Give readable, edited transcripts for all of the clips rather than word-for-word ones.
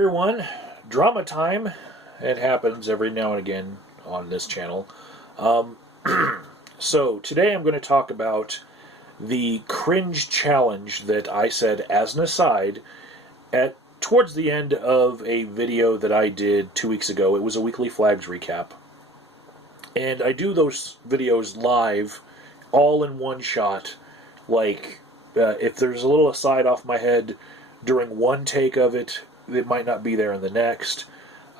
everyone, drama time. It happens every now and again on this channel. Um, so today I'm going to talk about the cringe challenge that I said as an aside at towards the end of a video that I did 2 weeks ago. It was a weekly flags recap, and I do those videos live, all in one shot. Like if there's a little aside off my head during one take of it, it might not be there in the next.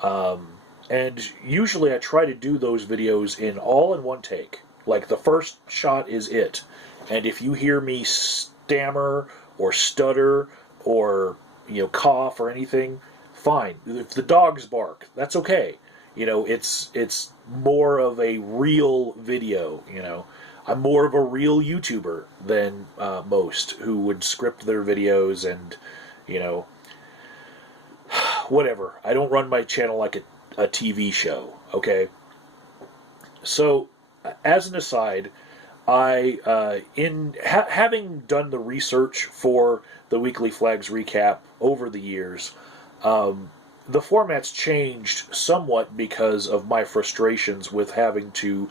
And usually I try to do those videos all in one take. Like the first shot is it. And if you hear me stammer or stutter or cough or anything, fine. If the dogs bark, that's okay. It's more of a real video. I'm more of a real YouTuber than most who would script their videos and whatever. I don't run my channel like a TV show, okay? So, as an aside, having done the research for the Weekly Flags recap over the years, the format's changed somewhat because of my frustrations with having to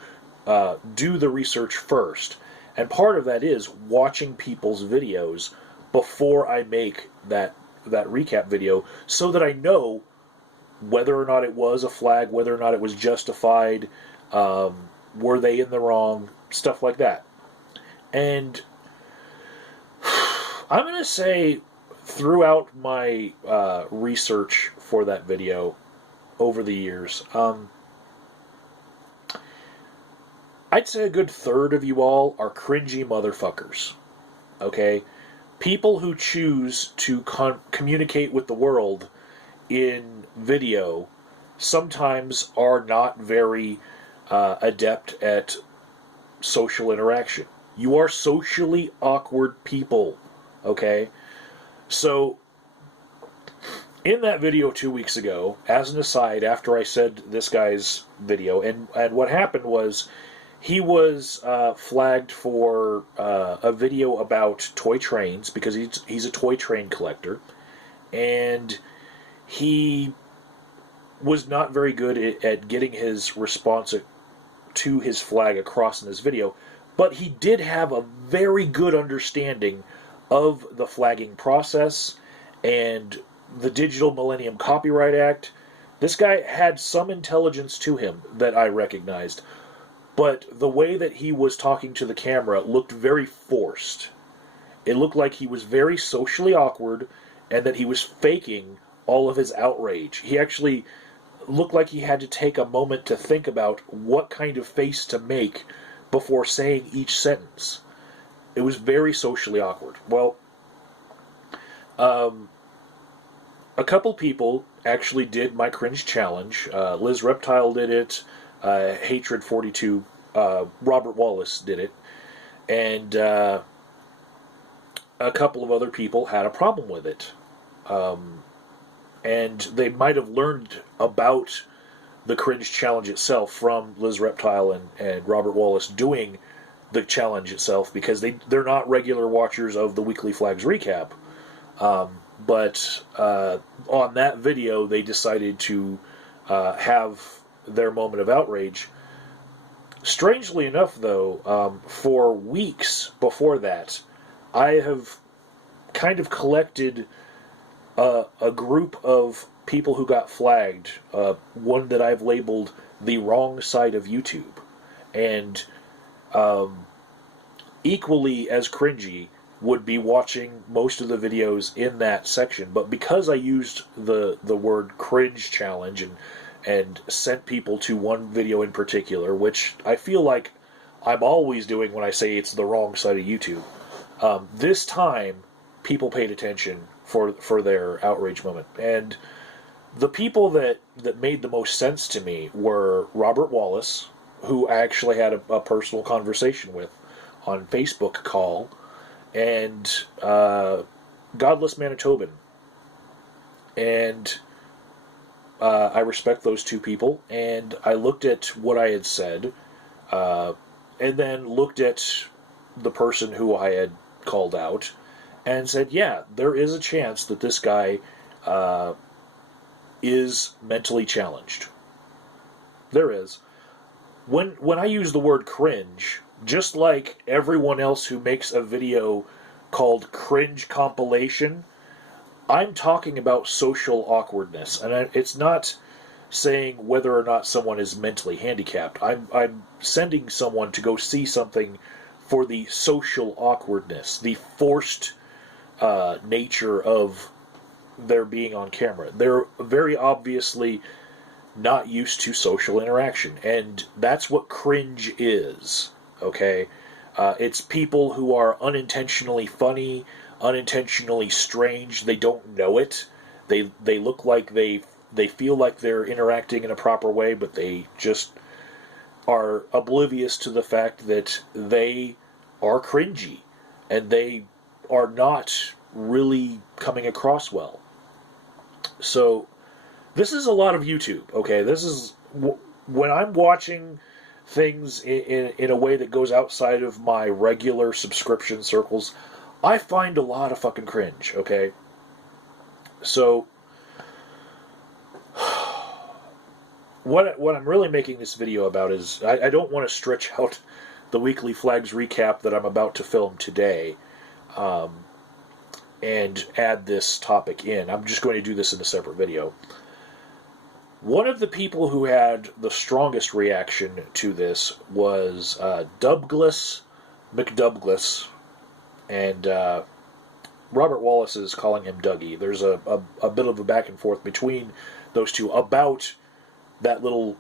do the research first. And part of that is watching people's videos before I make that recap video, so that I know whether or not it was a flag, whether or not it was justified, were they in the wrong, stuff like that. And I'm going to say throughout my research for that video over the years, I'd say a good third of you all are cringy motherfuckers. Okay? People who choose to communicate with the world in video sometimes are not very adept at social interaction. You are socially awkward people, okay? So, in that video 2 weeks ago, as an aside, after I said this guy's video, and what happened was, he was flagged for a video about toy trains, because he's a toy train collector, and he was not very good at getting his response to his flag across in his video, but he did have a very good understanding of the flagging process and the Digital Millennium Copyright Act. This guy had some intelligence to him that I recognized. But the way that he was talking to the camera looked very forced. It looked like he was very socially awkward and that he was faking all of his outrage. He actually looked like he had to take a moment to think about what kind of face to make before saying each sentence. It was very socially awkward. Well, a couple people actually did my cringe challenge. Liz Reptile did it. Hatred 42, Robert Wallace did it, and a couple of other people had a problem with it, and they might have learned about the cringe challenge itself from Liz Reptile and Robert Wallace doing the challenge itself, because they're not regular watchers of the Weekly Flags recap, but on that video they decided to have their moment of outrage. Strangely enough, though, for weeks before that, I have kind of collected a group of people who got flagged, one that I've labeled the wrong side of YouTube, and equally as cringy would be watching most of the videos in that section. But because I used the word cringe challenge and sent people to one video in particular, which I feel like I'm always doing when I say it's the wrong side of YouTube, this time people paid attention for their outrage moment. And the people that made the most sense to me were Robert Wallace, who I actually had a personal conversation with on Facebook call, and Godless Manitoban. And I respect those two people, and I looked at what I had said, and then looked at the person who I had called out, and said, yeah, there is a chance that this guy is mentally challenged. There is. When I use the word cringe, just like everyone else who makes a video called cringe compilation, I'm talking about social awkwardness, and it's not saying whether or not someone is mentally handicapped. I'm sending someone to go see something for the social awkwardness, the forced nature of their being on camera. They're very obviously not used to social interaction, and that's what cringe is. Okay, it's people who are unintentionally funny, unintentionally strange. They don't know it. They look like they feel like they're interacting in a proper way, but they just are oblivious to the fact that they are cringy and they are not really coming across well. So this is a lot of YouTube, okay? This is when I'm watching things in a way that goes outside of my regular subscription circles, I find a lot of fucking cringe, okay? So what I'm really making this video about is I don't want to stretch out the Weekly Flags recap that I'm about to film today and add this topic in. I'm just going to do this in a separate video. One of the people who had the strongest reaction to this was Douglas McDouglas, and Robert Wallace is calling him Dougie. There's a bit of a back and forth between those two about that little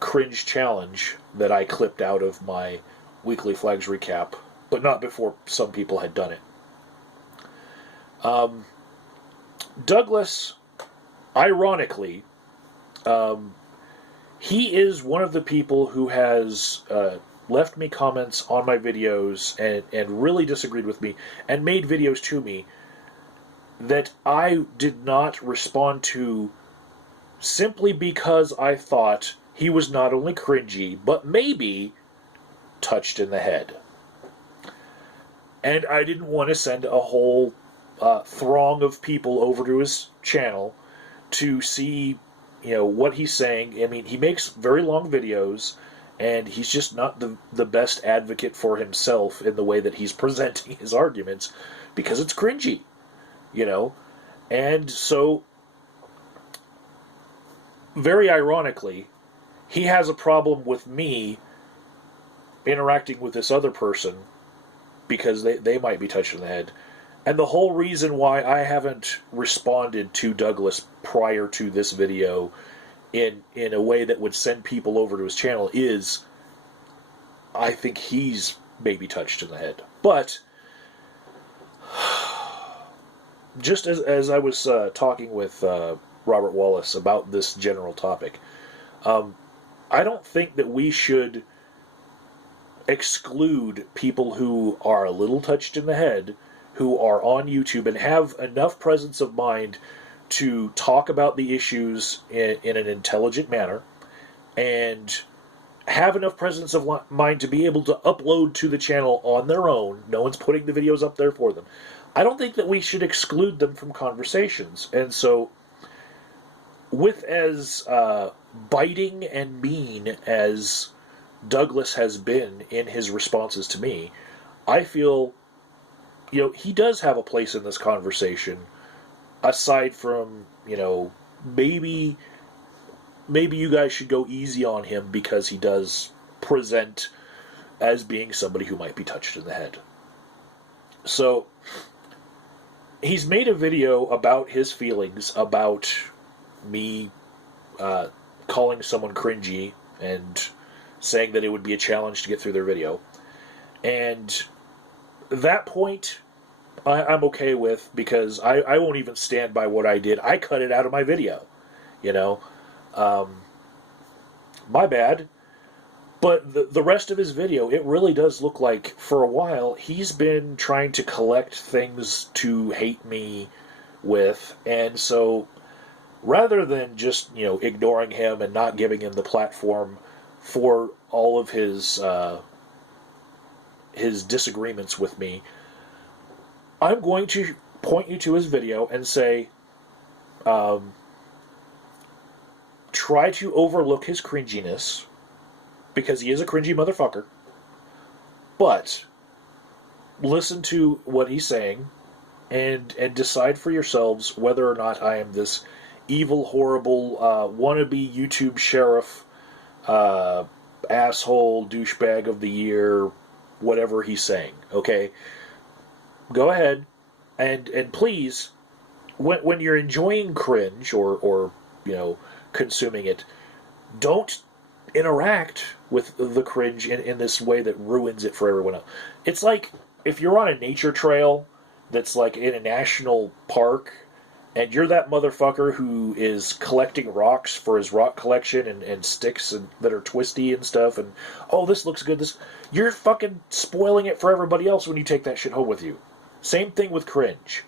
cringe challenge that I clipped out of my Weekly Flags recap, but not before some people had done it. Douglas, ironically, he is one of the people who has left me comments on my videos and really disagreed with me and made videos to me that I did not respond to simply because I thought he was not only cringy, but maybe touched in the head. And I didn't want to send a whole throng of people over to his channel to see, what he's saying. I mean, he makes very long videos, and he's just not the best advocate for himself in the way that he's presenting his arguments, because it's cringy, And so, very ironically, he has a problem with me interacting with this other person because they might be touched in the head. And the whole reason why I haven't responded to Douglas prior to this video in a way that would send people over to his channel is I think he's maybe touched in the head. But just as I was talking with Robert Wallace about this general topic, I don't think that we should exclude people who are a little touched in the head, who are on YouTube and have enough presence of mind to talk about the issues in an intelligent manner, and have enough presence of mind to be able to upload to the channel on their own. No one's putting the videos up there for them. I don't think that we should exclude them from conversations. And so, with as biting and mean as Douglas has been in his responses to me, I feel, he does have a place in this conversation, aside from, maybe you guys should go easy on him because he does present as being somebody who might be touched in the head. So, he's made a video about his feelings about me calling someone cringy and saying that it would be a challenge to get through their video. And that point I'm okay with, because I won't even stand by what I did. I cut it out of my video, my bad. But the rest of his video, it really does look like, for a while, he's been trying to collect things to hate me with. And so, rather than just, ignoring him and not giving him the platform for all of his disagreements with me, I'm going to point you to his video and say, try to overlook his cringiness, because he is a cringy motherfucker, but listen to what he's saying and decide for yourselves whether or not I am this evil, horrible, wannabe YouTube sheriff, asshole, douchebag of the year, whatever he's saying, okay? Go ahead, and please, when you're enjoying cringe or consuming it, don't interact with the cringe in this way that ruins it for everyone else. It's like if you're on a nature trail that's like in a national park, and you're that motherfucker who is collecting rocks for his rock collection and sticks that are twisty and stuff, and oh, this looks good. You're fucking spoiling it for everybody else when you take that shit home with you. Same thing with cringe.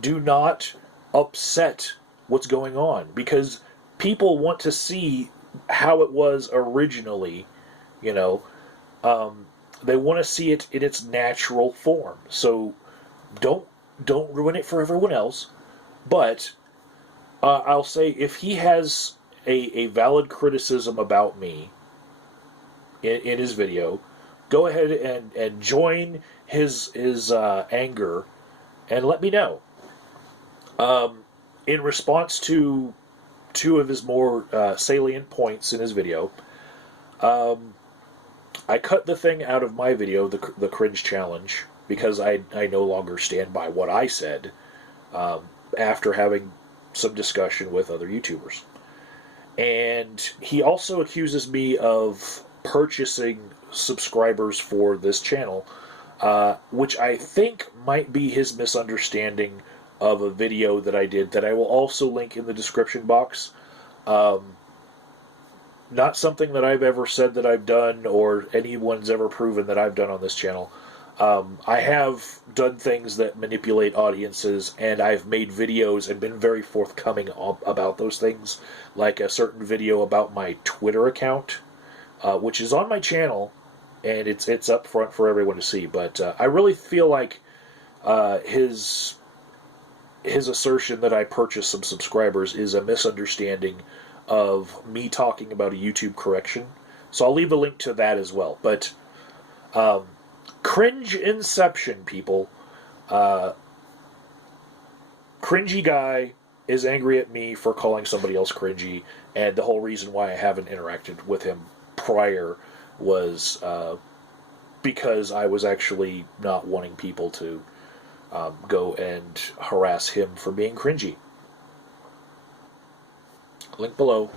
Do not upset what's going on, because people want to see how it was originally. They want to see it in its natural form. So don't ruin it for everyone else. But I'll say, if he has a valid criticism about me in his video, go ahead and join his anger and let me know. In response to two of his more salient points in his video, I cut the thing out of my video, the cringe challenge, because I no longer stand by what I said after having some discussion with other YouTubers. And he also accuses me of purchasing subscribers for this channel, which I think might be his misunderstanding of a video that I did that I will also link in the description box. Not something that I've ever said that I've done, or anyone's ever proven that I've done on this channel. I have done things that manipulate audiences, and I've made videos and been very forthcoming about those things, like a certain video about my Twitter account, which is on my channel, and it's up front for everyone to see. But I really feel like his assertion that I purchased some subscribers is a misunderstanding of me talking about a YouTube correction. So I'll leave a link to that as well. But Cringe Inception, people. Cringy guy is angry at me for calling somebody else cringy, and the whole reason why I haven't interacted with him prior was because I was actually not wanting people to go and harass him for being cringy. Link below.